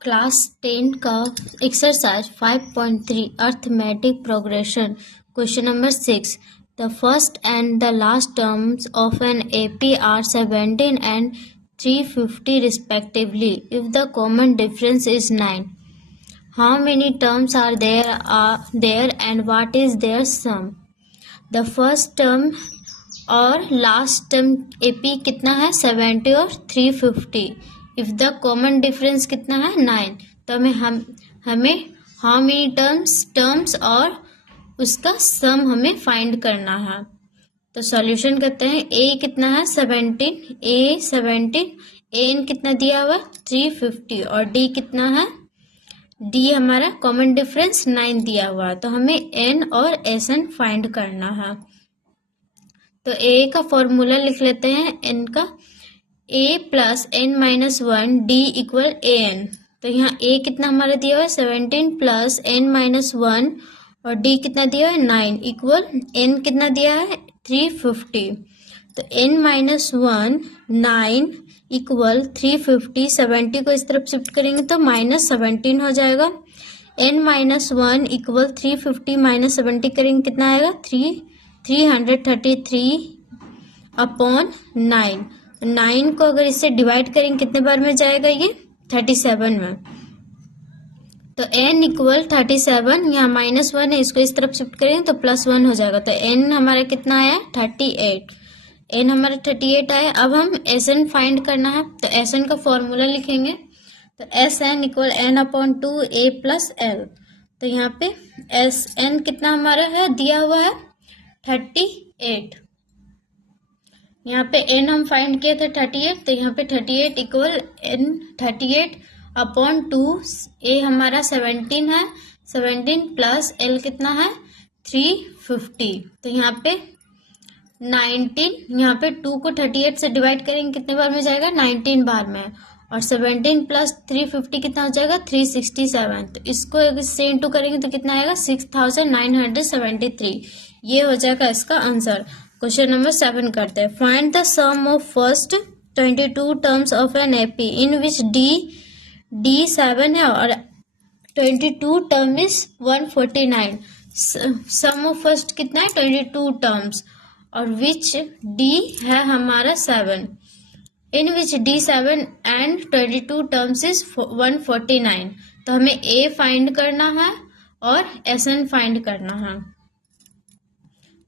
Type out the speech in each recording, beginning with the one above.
Class 10 का exercise 5.3 arithmetic progression question number 6 the first and the last terms of an AP are 17 and 350 respectively if the common difference is 9. How many terms are there and what is their sum? The first term और last term AP कितना है 70 और 350. If the common difference कितना है 9. तो हमें how many terms और उसका सम हमें फाइंड करना है. तो सॉल्यूशन करते हैं. ए कितना है 17, एन कितना दिया हुआ 350 और डी कितना है डी हमारा कॉमन डिफरेंस 9 दिया हुआ. तो हमें एन और एस एन फाइंड करना है. तो ए का फॉर्मूला लिख लेते हैं. एन का A plus N minus 1 D equal A N. तो यहाँ ए कितना हमारा दिया हुआ है 17 प्लस एन माइनस 1 और डी कितना दिया है 9 इक्वल एन कितना दिया है 350. तो एन माइनस 1 9 इक्वल 350. 70 को इस तरफ शिफ्ट करेंगे तो माइनस 17 हो जाएगा. एन माइनस 1 इक्वल 350 माइनस 70 करेंगे कितना आएगा 333 अपॉन 9. 9 को अगर इससे डिवाइड करेंगे कितने बार में जाएगा ये 37 में. तो n इक्वल 37. यहाँ माइनस 1 है इसको इस तरफ शिफ्ट करेंगे तो प्लस 1 हो जाएगा. तो n हमारा कितना आया 38. n हमारा 38 आया. अब हम Sn फाइंड करना है. तो Sn का फॉर्मूला लिखेंगे. तो Sn equal n upon 2 a plus l. तो यहाँ पे Sn कितना हमारा है दिया हुआ है 38. यहाँ पे n हम फाइंड किए थे 38. तो यहाँ पे 38 इक्वल n 38 अपॉन 2 a हमारा 17 है. 17 प्लस l कितना है 350. तो यहाँ पे 19. यहाँ पे 2 को 38 से डिवाइड करेंगे कितने बार में जाएगा 19 बार में. और 17 प्लस 350 कितना हो जाएगा 367. तो इसको अगर से इंटू करेंगे तो कितना आएगा 6973. ये हो जाएगा इसका आंसर. क्वेश्चन नंबर 7 करते हैं. Find the sum of first 22 terms of an AP in which d 7 है और 22 term is 149. Sum of first कितना है 22 टर्म्स और विच डी है हमारा 7. इन which d 7 and 22 terms is 149. तो हमें ए फाइंड करना है और एस एन फाइंड करना है.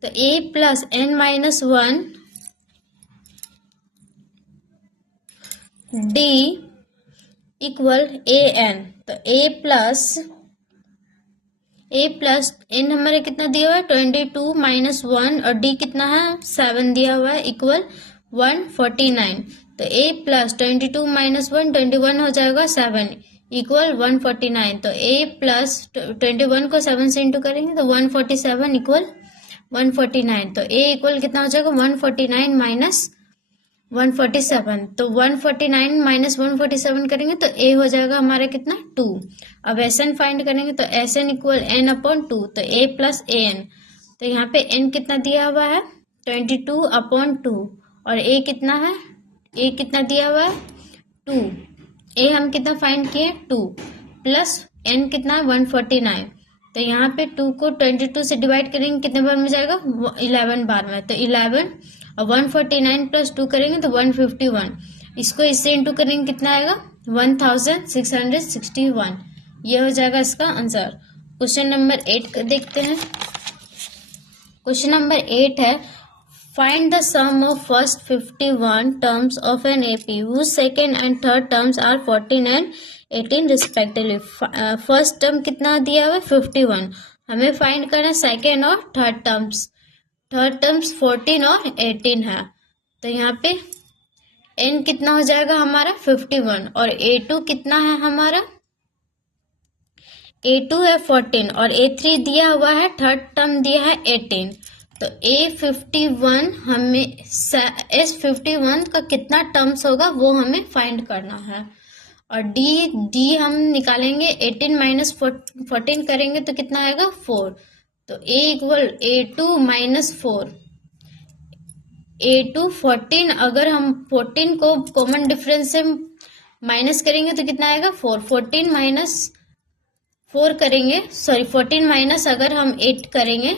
तो a plus n minus 1 d equal A N. तो a प्लस n हमारे कितना दिया हुआ है 22 माइनस 1 और d कितना है 7 दिया हुआ है इक्वल 149. तो a प्लस 22 माइनस 1 21 हो जाएगा 7 इक्वल 149. तो a प्लस 21 को 7 से इंटू करेंगे तो 147 इक्वल 149. तो a इक्वल कितना हो जाएगा 149 माइनस 147. तो 149 माइनस 147 करेंगे तो a हो जाएगा हमारा कितना 2. अब Sn फाइंड करेंगे तो Sn इक्वल n अपॉन 2. तो a प्लस ए एन. तो यहाँ पे n कितना दिया हुआ है 22 अपॉन 2 और a कितना दिया हुआ है 2. a हम कितना फाइंड किए 2 प्लस n कितना है 149. तो यहाँ पे 2 को 22 से डिवाइड करेंगे कितने बार में जाएगा 11 बार में. तो 11 और 149 प्लस 2 करेंगे तो 151. इसको इससे इंटू करेंगे कितना आएगा 1661. ये हो जाएगा इसका आंसर. क्वेश्चन नंबर 8 देखते हैं. क्वेश्चन नंबर 8 है find the sum of first 51 terms of an AP whose second and third terms are 14 and 18 respectively. First term कितना दिया हुआ है 51. हमें फाइंड करना सेकेंड और थर्ड टर्म्स 14 और 18 है. तो यहाँ पे n कितना हो जाएगा हमारा 51 और a2 कितना है हमारा a2 है 14 और a3 दिया हुआ है थर्ड टर्म दिया है 18. तो A51 हमें S51 का कितना टर्म्स होगा वो हमें फाइंड करना है. और D हम निकालेंगे 18 माइनस 14 करेंगे तो कितना आएगा 4. तो A equal A2 minus 4. A2 14. अगर हम 14 को कॉमन डिफरेंस से माइनस करेंगे तो कितना आएगा 4, 14 माइनस 4 करेंगे, सॉरी 14 माइनस अगर हम 8 करेंगे,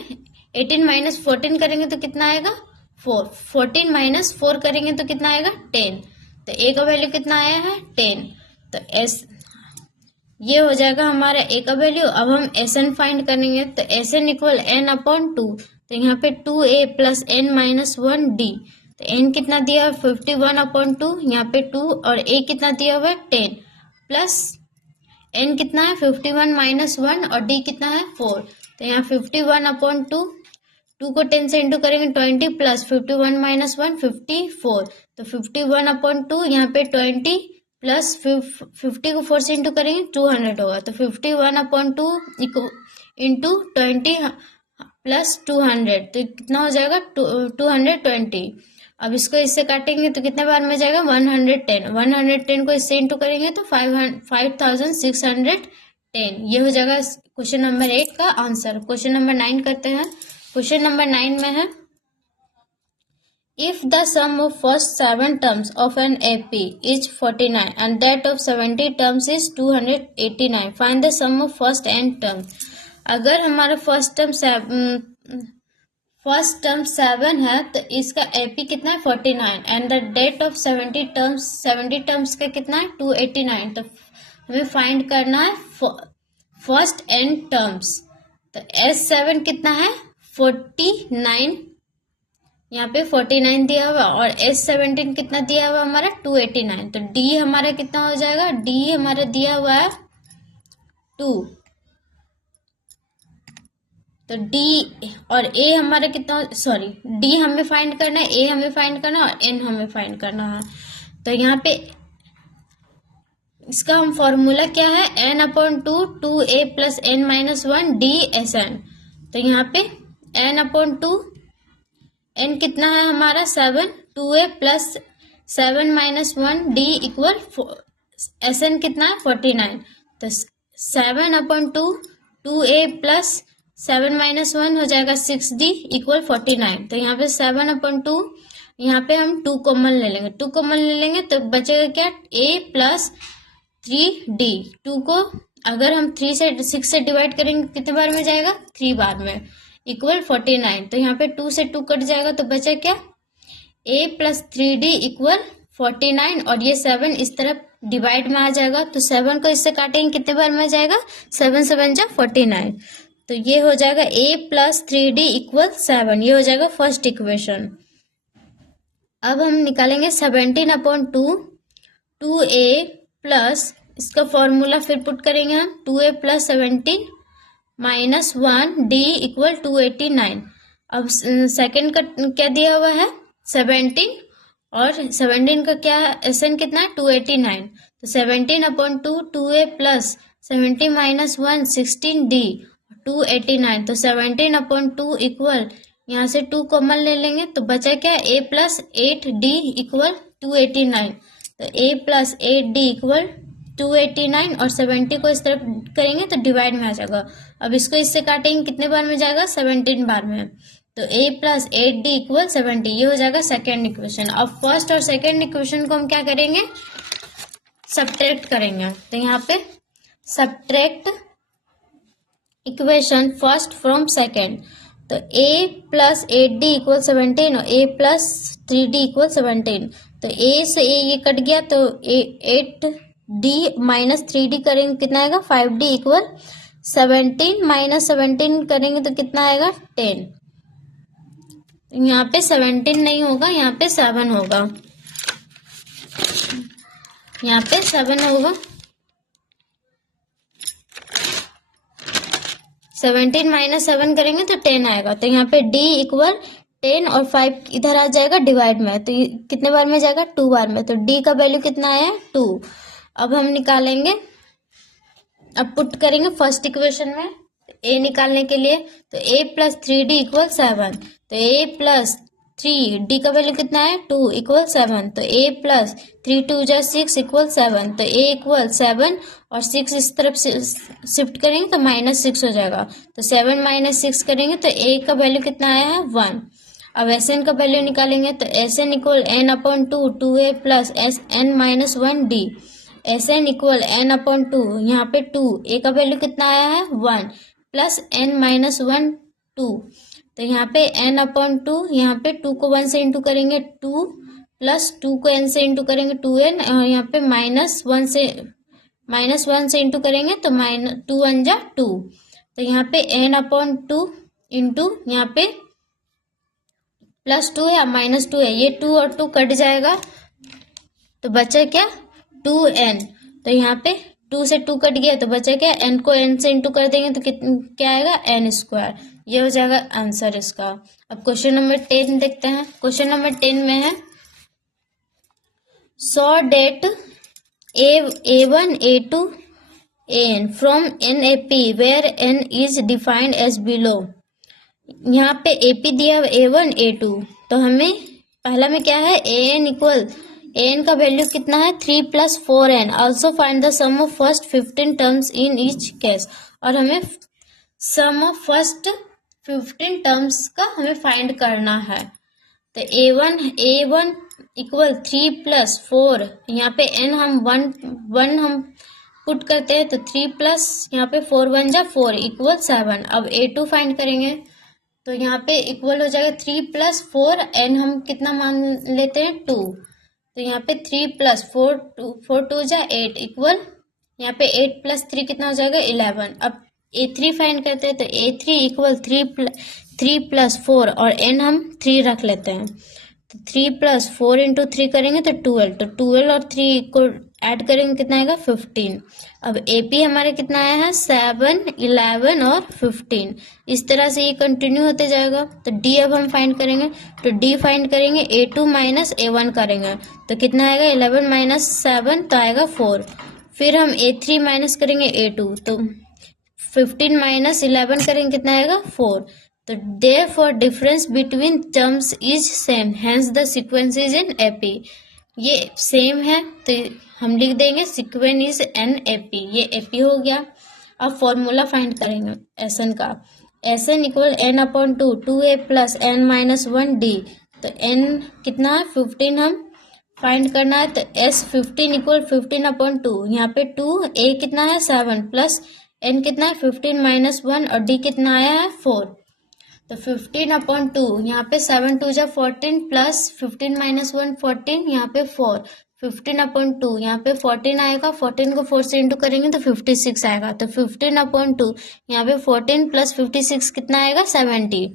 18 माइनस 14 करेंगे तो कितना आएगा 4, 14 माइनस 4 करेंगे तो कितना आएगा 10। तो ए का वैल्यू कितना आया है 10। तो एस ये हो जाएगा हमारा ए का वैल्यू। अब हम एस एन फाइंड करेंगे, तो S N equal N upon 2, तो यहाँ पे 2a plus N minus 1d, तो एन कितना दिया है 51 अपॉन 2, यहाँ पे 2 और a कितना दिया हुआ है 10, प्लस एन कितना है 51 माइनस 1 और d कितना है 4, तो यहाँ 51 अपॉन 2, 2 को 10 से इंटू करेंगे 20 प्लस 51 माइनस 1 54, तो 51 अपॉन 2 यहाँ पे 20 प्लस 50 को 4 से इंटू करेंगे 200 होगा, तो 51 अपॉन 2 इंटू 20 प्लस 200, तो कितना हो जाएगा 220। अब इसको इससे काटेंगे तो कितने बार में जाएगा 110, 110 को इससे इंटू करेंगे तो 5610। ये हो जाएगा क्वेश्चन नंबर 8 का आंसर। क्वेश्चन नंबर 9 करते हैं। क्वेश्चन नंबर 9 में है if the sum of first 7 terms of an AP is 49 and that of 70 terms is 289, find the sum of first n terms। अगर हमारा फर्स्ट टर्म 7 है तो इसका AP कितना है 49 and the date of 70 terms का कितना है 289, तो हमें फाइंड करना है फर्स्ट n टर्म्स। तो S7 कितना है 49, यहाँ पे 49 दिया हुआ और S17 कितना दिया हुआ हमारा 289, तो D हमारा कितना हो जाएगा, D हमारा दिया हुआ है 2, तो D और A हमारा कितना, सॉरी D हमें फाइंड करना है, A हमें फाइंड करना है और N हमें फाइंड करना है। तो यहाँ पे इसका हम फॉर्मूला क्या है n upon 2 2a plus n minus 1 DSN। तो यहाँ पे n अपॉन 2, n कितना है हमारा 7, 2a plus 7 minus 1 d equal SN कितना है 49, तो 7 अपॉन 2 2a प्लस 7 माइनस 1 हो जाएगा 6d इक्वल 49। तो यहाँ पे 7 अपॉन 2, यहाँ पे हम 2 कॉमन ले लेंगे, 2 कॉमन ले लेंगे तो बचेगा क्या a प्लस 3d। 2 को अगर हम 3 से 6 से डिवाइड करेंगे कितने बार में जाएगा 3 बार में, इक्वल 49। तो यहाँ पे 2 से 2 कट जाएगा तो बचा क्या a प्लस 3d इक्वल 49 और ये 7 इस तरफ डिवाइड में आ जाएगा, तो 7 को इससे काटेंगे कितने बार में जाएगा 7 7 जा 49, तो ये हो जाएगा a प्लस 3d इक्वल 7। ये हो जाएगा फर्स्ट इक्वेशन। अब हम निकालेंगे 17 अपॉन 2 2a प्लस, इसका फॉर्मूला फिर पुट करेंगे हम 2a plus 17 minus 1 d equal 289। अब सेकंड का क्या दिया हुआ है 17 और 17 का क्या है SN कितना है 289, तो 17 upon 2 2a plus 70 minus 1 16d 289, तो 17 अपॉन 2 इक्वल यहाँ से 2 कॉमन ले लेंगे तो बचा क्या a प्लस 8d इक्वल 289, तो a प्लस 8d इक्वल 289 और 70 को इस तरफ करेंगे तो डिवाइड में आ जाएगा। अब इसको इससे काटेंगे कितने बार में जाएगा 17 बार में, तो a प्लस 8d इक्वल 70। ये हो जाएगा सेकेंड इक्वेशन। अब फर्स्ट और सेकेंड इक्वेशन को हम क्या करेंगे सब्ट्रैक्ट करेंगे, तो यहाँ पे subtract equation first from second, तो a प्लस 8d इक्वल 17 और a प्लस 3d इक्वल 17, तो a से a ये कट गया तो 8d माइनस 3d करेंगे कितना आएगा 5d इक्वल 17 माइनस 17 करेंगे तो कितना आएगा 10। यहाँ पे 17 नहीं होगा, यहाँ पे 7 होगा, यहाँ पे 7 होगा। 17 माइनस 7 करेंगे तो 10 आएगा, तो यहाँ पे d इक्वल 10 और 5 इधर आ जाएगा डिवाइड में, तो कितने बार में जाएगा 2 बार में, तो d का वैल्यू कितना आया 2। अब हम निकालेंगे, अब पुट करेंगे फर्स्ट इक्वेशन में a निकालने के लिए, तो a प्लस 3d इक्वल 7, तो a प्लस 3 d का वैल्यू कितना है 2 इक्वल 7, तो a प्लस 3 2 जा 6 इक्वल 7, तो a इक्वल 7 और 6 इस तरफ शिफ्ट करेंगे तो माइनस 6 हो जाएगा, तो 7 माइनस 6 करेंगे तो a का वैल्यू कितना आया है 1। अब SN का वैल्यू निकालेंगे तो SN equal n upon 2 2a plus SN minus 1d, S N equal N upon two, यहाँ पे टू, ए का वैल्यू कितना आया है 1 प्लस एन माइनस 1 2, तो यहाँ पे एन अपॉन टू, यहाँ पे 2 को 1 से इंटू करेंगे 2 प्लस 2 को n से इंटू करेंगे 2n, और यहाँ पे माइनस वन से इंटू करेंगे तो माइनस 2 1 जा 2, तो यहाँ पे n अपॉन टू इंटू यहाँ पे प्लस 2 है माइनस 2 है, ये 2 और 2 कट जाएगा तो बचा क्या 2n, तो यहाँ पे 2 से 2 कट गया तो बचा क्या, n को n से इंटू कर देंगे तो क्या आएगा n स्क्वायर, ये हो जाएगा आंसर इसका। अब क्वेश्चन नंबर 10 देखते हैं। क्वेश्चन नंबर 10 में है सो date a1 a2 an from NAP where n is defined as below। यहाँ पे AP दिया a1 a2, तो हमें पहला में क्या है an इक्वल an का वैल्यू कितना है 3 plus 4n, also find the sum of first 15 terms in each case, और हमें सम ऑफ फर्स्ट 15 टर्म्स का हमें फाइंड करना है। तो a1 इक्वल 3 प्लस 4, यहाँ पे n हम 1 हम पुट करते हैं तो 3 प्लस यहाँ पे 4 1 जा 4 इक्वल 7। अब a2 फाइंड करेंगे तो यहाँ पे इक्वल हो जाएगा 3 प्लस 4, n हम कितना मान लेते हैं 2, तो यहाँ पे 3 प्लस 4 2 जा 8 इक्वल, यहाँ पे 8 प्लस 3 कितना हो जाएगा 11। अब a3 फाइंड करते हैं तो a3 इक्वल 3 प्लस 4 और n हम 3 रख लेते हैं, तो 3 प्लस 4 इंटू 3 करेंगे तो 12, तो 12 और 3 को ऐड करेंगे कितना आएगा 15। अब AP हमारे कितना आया है 7 11 और 15, इस तरह से ये कंटिन्यू होते जाएगा। तो D अब हम फाइंड करेंगे, तो D फाइंड करेंगे A2 माइनस A1 करेंगे तो कितना आएगा 11 माइनस 7 तो आएगा 4, फिर हम A3 माइनस करेंगे A2 तो 15 माइनस 11 करेंगे कितना आएगा 4, तो therefore difference between terms is same hence the sequence is in AP। ये सेम है तो हम लिख देंगे sequence is in AP, ये AP हो गया। अब फॉर्मूला फाइंड करेंगे SN का, SN equal n upon 2 2a plus n minus 1 d, तो n कितना है 15 हम फाइंड करना है, तो S 15 इक्वल 15 अपॉन 2, यहाँ पे 2 a कितना है 7 प्लस n कितना है 15 माइनस 1 और d कितना आया है 4, तो 15 अपॉन 2, यहाँ पे 7 2 जा 14 प्लस 15 माइनस 1 14, यहाँ पे 4 15 अपॉन 2, यहाँ पे 14 आएगा, 14 को 4 से इंटू करेंगे तो 56 आएगा, तो 15 अपॉन 2 यहाँ पे 14 प्लस 56 कितना आएगा 70।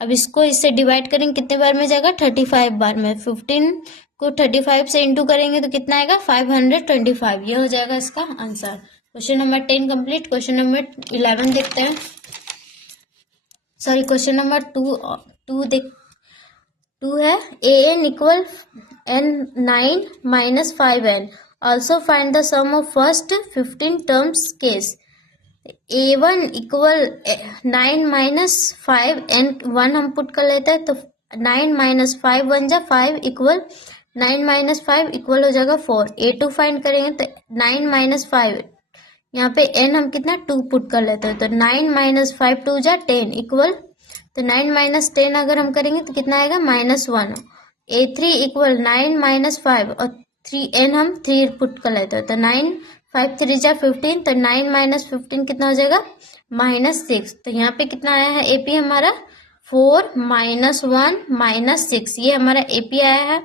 अब इसको इससे डिवाइड करेंगे कितने बार में जाएगा 35 बार में, 15 को 35 से इंटू करेंगे तो कितना आएगा 525, ये हो जाएगा इसका answer. Question number 10 complete. Question number 11 देखते हैं, सॉरी क्वेश्चन नंबर 2 है an equal n9 minus 5n, also find the sum of first 15 terms case. a1 equal 9 minus 5 n 1 हम पुट कर लेते हैं तो 9 माइनस 5 1 जा 5 इक्वल 9 माइनस 5 इक्वल हो जाएगा 4। a2 फाइंड करेंगे तो 9 माइनस 5, यहाँ पे n हम कितना 2 पुट कर लेते हैं तो 9 माइनस 5 2 जा 10 इक्वल, तो 9 माइनस 10 अगर हम करेंगे तो कितना आएगा -1। a3 इक्वल 9 माइनस 5 और 3n हम 3 पुट कर लेते हैं तो 9 5 3 जा 15, तो 9 माइनस 15 कितना हो जाएगा -6, तो यहाँ पे कितना आया है AP हमारा 4 माइनस 1 माइनस 6, ये हमारा AP आया है।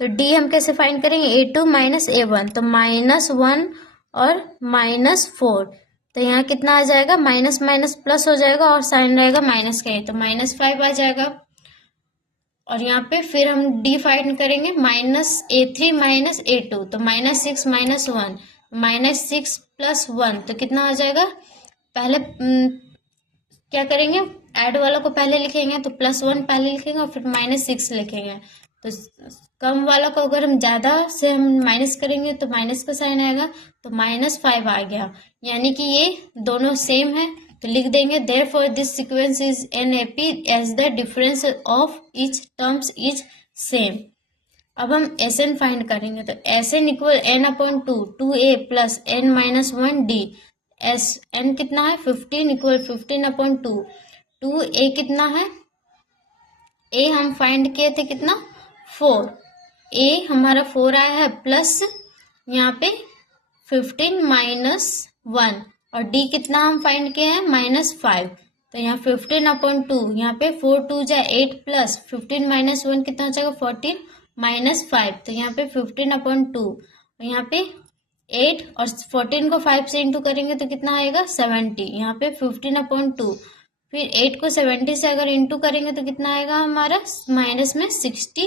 तो D हम कैसे फाइंड करेंगे A2 माइनस A1, तो -1 और -4, तो यहाँ कितना आ जाएगा माइनस माइनस प्लस हो जाएगा और साइन रहेगा माइनस का, तो -5 आ जाएगा। और यहाँ पे फिर हम D फाइंड करेंगे -A3 माइनस A2, तो -6 माइनस 1 -6 प्लस 1, तो कितना हो जाएगा, पहले क्या करेंगे ऐड वाला को पहले लिखेंगे तो +1 पहले लिखेंगे और फिर -6 लिखेंगे, तो कम वाला को अगर हम ज़्यादा से हम माइनस करेंगे तो माइनस का साइन आएगा, तो -5 आ गया, यानी कि ये दोनों सेम है, तो लिख देंगे therefore this sequence is in AP as the difference of each terms is same। अब हम SN फाइंड करेंगे तो SN equal n upon 2 2a plus n minus 1 d, SN कितना है 15 इक्वल 15 अपॉन 2 2a कितना है, a हम फाइंड किए थे कितना 4, a हमारा 4 आया है प्लस यहाँ पे 15 माइनस 1 और डी कितना हम फाइंड किए हैं -5। तो यहाँ 15/2, यहाँ पे 4 2 जा 8 प्लस 15 माइनस 1 कितना हो जाएगा 14 -5। तो यहाँ पे 15/2 और यहाँ पे 8 और 14 को 5 से इंटू करेंगे तो कितना आएगा 70। यहाँ पे 15/2 फिर 8 को 70 से अगर इंटू करेंगे तो कितना आएगा हमारा माइनस में 62।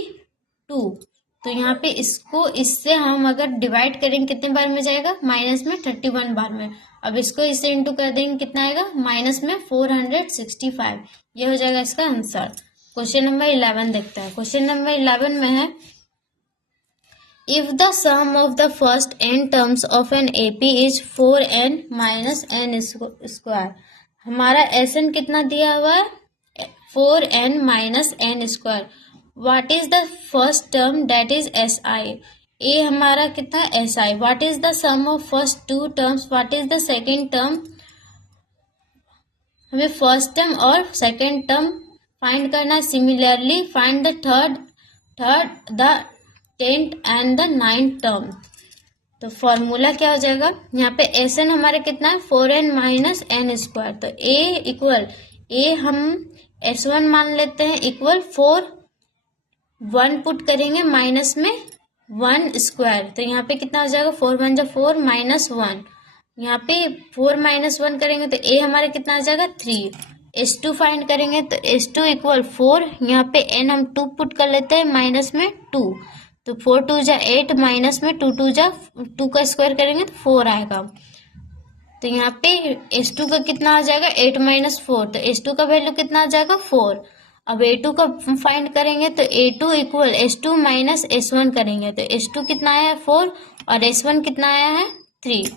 तो यहाँ पे इसको इससे हम अगर डिवाइड करेंगे कितने बार में जाएगा माइनस में 31 बार में। अब इसको इससे इंटू कर देंगे कितना आएगा माइनस में 465। ये हो जाएगा इसका आंसर। क्वेश्चन नंबर 11 देखते हैं। क्वेश्चन नंबर 11 में है if the sum of the first n terms of an AP is 4n minus n square. हमारा Sn कितना दिया हुआ है 4n minus n square. What is the first term that is SI। A हमारा कितना SI। What is the sum of first two terms. What is the second term. हमें first term और second term find करना है। Similarly find the third the 10th and the 9th term. तो formula क्या हो जाएगा यहाँ पे Sn हमारा कितना है 4n माइनस n स्क्वायर। तो ए हम S1 मान लेते हैं इक्वल 4 1 पुट करेंगे माइनस में 1 स्क्वायर। तो यहाँ पे कितना हो जाएगा 4 1 जा 4 माइनस 1। यहाँ पे 4 माइनस 1 करेंगे तो ए हमारा कितना आ जाएगा 3। S2 फाइंड करेंगे तो S2 इक्वल 4। यहाँ पे n हम 2 पुट कर लेते हैं माइनस में 2। तो 4 2 जा 8 माइनस में 2 2 जा 2 का स्क्वायर करेंगे तो 4 आएगा। तो यहाँ पे S2 का कितना आ जाएगा 8 माइनस 4। तो S2 का वैल्यू कितना आ जाएगा 4। अब A2 का फाइंड करेंगे तो A2 equal S2 minus S1 करेंगे तो S2 कितना आया है 4 और S1 कितना आया है 3।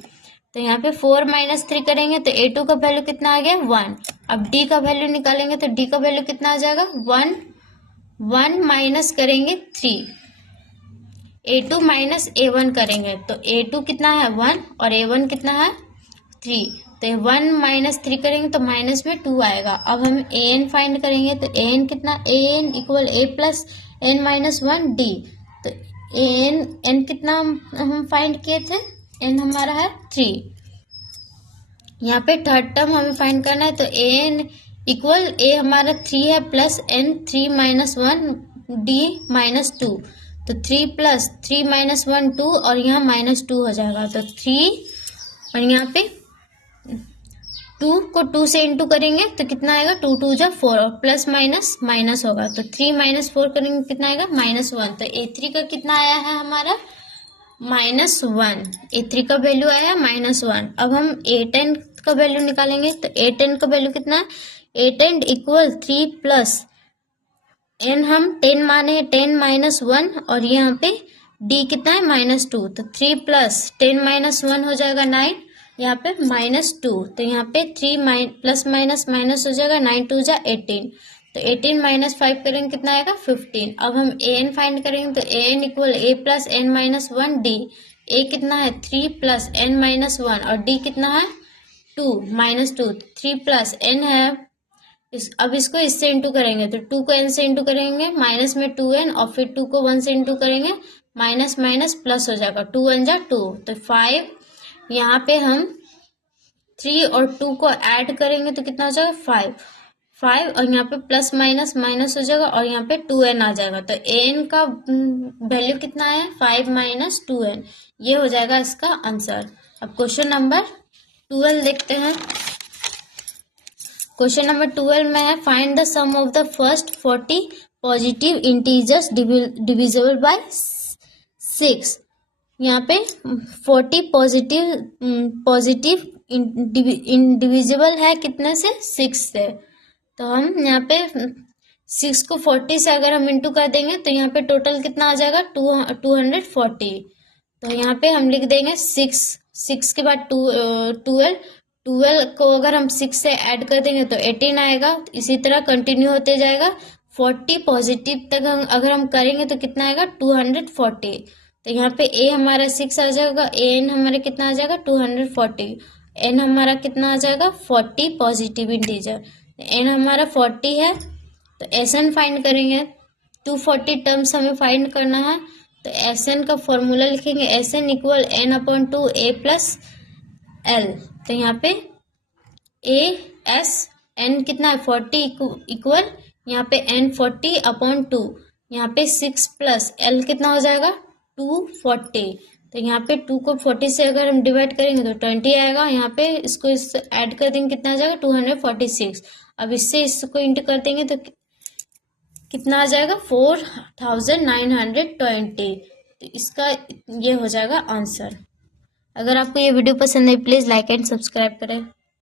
तो यहाँ पे 4 माइनस 3 करेंगे तो A2 का वैल्यू कितना आ गया 1। अब D का वैल्यू निकालेंगे तो D का वैल्यू कितना आ जाएगा 1 माइनस करेंगे 3। A2 माइनस A1 करेंगे तो A2 कितना है 1 और A1 कितना है 3। तो 1 माइनस 3 करेंगे तो माइनस में 2 आएगा। अब हम an फाइंड करेंगे तो an कितना an equal a plus n minus 1 d। तो n कितना हम फाइंड किए थे n हमारा है 3। यहाँ पे थर्ड टर्म हमें फाइंड करना है तो an इक्वल a हमारा 3 है plus n 3 minus 1 d minus 2। तो 3 प्लस 3 माइनस 1 2 और यहाँ माइनस 2 हो जाएगा। तो 3 और यहाँ पे 2 को 2 से इंटू करेंगे तो कितना आएगा 2 2 जा 4 और प्लस माइनस माइनस होगा। तो 3 माइनस 4 करेंगे कितना आएगा -1। तो A3 का कितना आया है हमारा -1। A3 का वैल्यू आया -1। अब हम A10 का वैल्यू निकालेंगे तो A10 का वैल्यू कितना है A10 इक्वल 3 प्लस n हम 10 माने 10 माइनस 1 और यहाँ पे D कितना है -2। तो 3 प्लस 10 माइनस 1 हो जाएगा 9। यहाँ पे -2। तो यहाँ पे 3 प्लस माइनस माइनस हो जाएगा 9 2 जा 18। तो 18 माइनस 5 करेंगे कितना आएगा 15। अब हम an फाइंड करेंगे तो an equal a plus n minus 1 d। a कितना है 3 प्लस n माइनस 1 और d कितना है 2 -2। 3 प्लस n है अब इसको इससे इंटू करेंगे तो 2 को n से इंटू करेंगे माइनस में 2n और फिर 2 को 1 से इंटू करेंगे माइनस माइनस प्लस हो जाएगा 2 1 जा 2। तो 5 यहाँ पे हम 3 और 2 को ऐड करेंगे तो कितना हो जाएगा 5 और यहाँ पे प्लस माइनस माइनस हो जाएगा और यहाँ पे 2n आ जाएगा। तो an का वैल्यू कितना है 5 माइनस 2n। ये हो जाएगा इसका आंसर। अब क्वेश्चन नंबर 12 देखते हैं। क्वेश्चन नंबर 12 में है find the sum of the first 40 positive integers divisible by 6। यहाँ पे 40 पॉजिटिव इंडिविजिबल है कितने से 6 से। तो हम यहाँ पे 6 को 40 से अगर हम इंटू कर देंगे तो यहाँ पे टोटल कितना आ जाएगा 240। तो यहाँ पे हम लिख देंगे 6 के बाद 12 को अगर हम 6 से ऐड कर देंगे तो 18 आएगा। इसी तरह कंटिन्यू होते जाएगा 40 पॉजिटिव तक अगर हम करेंगे तो कितना आएगा 240। तो यहाँ पे a हमारा 6 आ जाएगा an हमारा कितना आ जाएगा 240। n हमारा कितना आ जाएगा 40 पॉजिटिव इंटीजर। n हमारा 40 है तो Sn फाइंड करेंगे 240 टर्म्स हमें फाइंड करना है। तो एस एन का फॉर्मूला लिखेंगे, S N equal N upon two A plus L. तो यहाँ पे ए एस एन कितना है 40 इक्वल यहाँ पे एन 40 अपॉन टू, यहाँ पे 6 प्लस एल कितना हो जाएगा 240। तो यहाँ पे 2 को 40 से अगर हम डिवाइड करेंगे तो 20 आएगा। यहाँ पे इसको इस ऐड कर देंगे कितना आ जाएगा 246। अब इससे इसको इंटू कर देंगे तो कितना आ जाएगा 4920। तो इसका ये हो जाएगा आंसर। अगर आपको ये वीडियो पसंद है प्लीज़ लाइक एंड सब्सक्राइब करें।